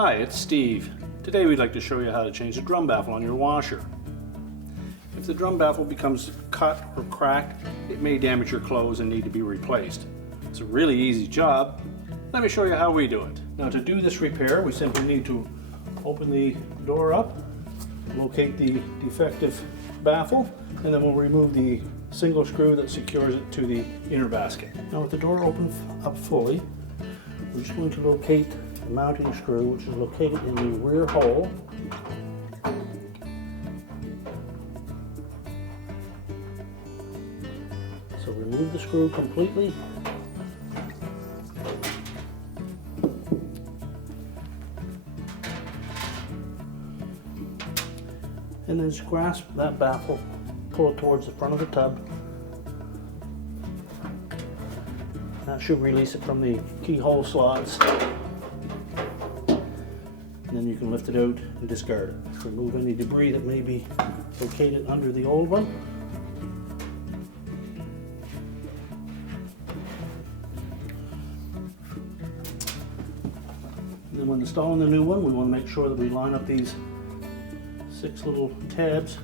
Hi, it's Steve. Today we'd like to show you how to change the drum baffle on your washer. If the drum baffle becomes cut or cracked, it may damage your clothes and need to be replaced. It's a really easy job. Let me show you how we do it. Now to do this repair, we simply need to open the door up, locate the defective baffle, and then we'll remove the single screw that secures it to the inner basket. Now with the door open up fully, we're just going to locate the mounting screw, which is located in the rear hole. So remove the screw completely. And then just grasp that baffle, pull it towards the front of the tub. That should release it from the keyhole slots. And then you can lift it out and discard it. Remove any debris that may be located under the old one. And then when installing the new one, we want to make sure that we line up these 6 little tabs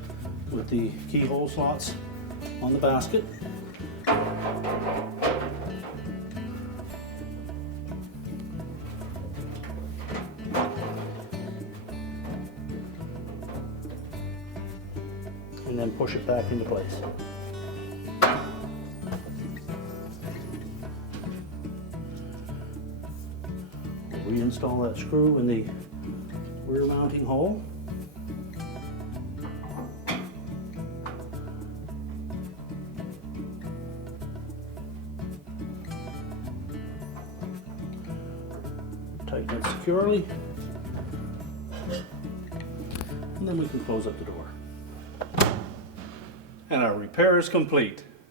with the keyhole slots on the basket. And then push it back into place. Reinstall that screw in the rear mounting hole. Tighten it securely, and then we can close up the door. And our repair is complete.